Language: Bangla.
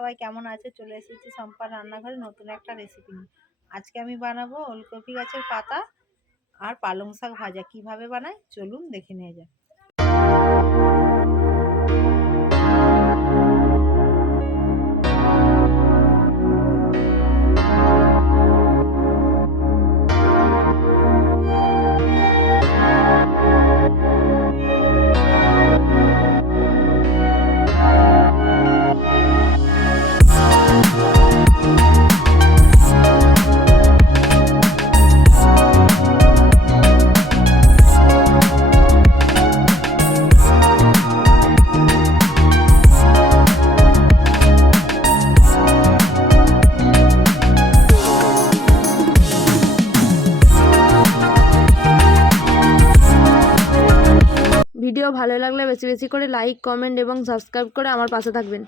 সবাই কেমন আছে? চলে এসেছি সম্পার রান্নাঘরে নতুন একটা রেসিপি নিয়ে। আজকে আমি বানাবো ওলকপি গাছের পাতা আর পালং শাক ভাজা। কিভাবে বানাই চলুন দেখে নিয়ে যাক। ভিডিও ভালো লাগলে বেশি বেশি করে লাইক, কমেন্ট এবং সাবস্ক্রাইব করে আমার পাশে থাকবেন।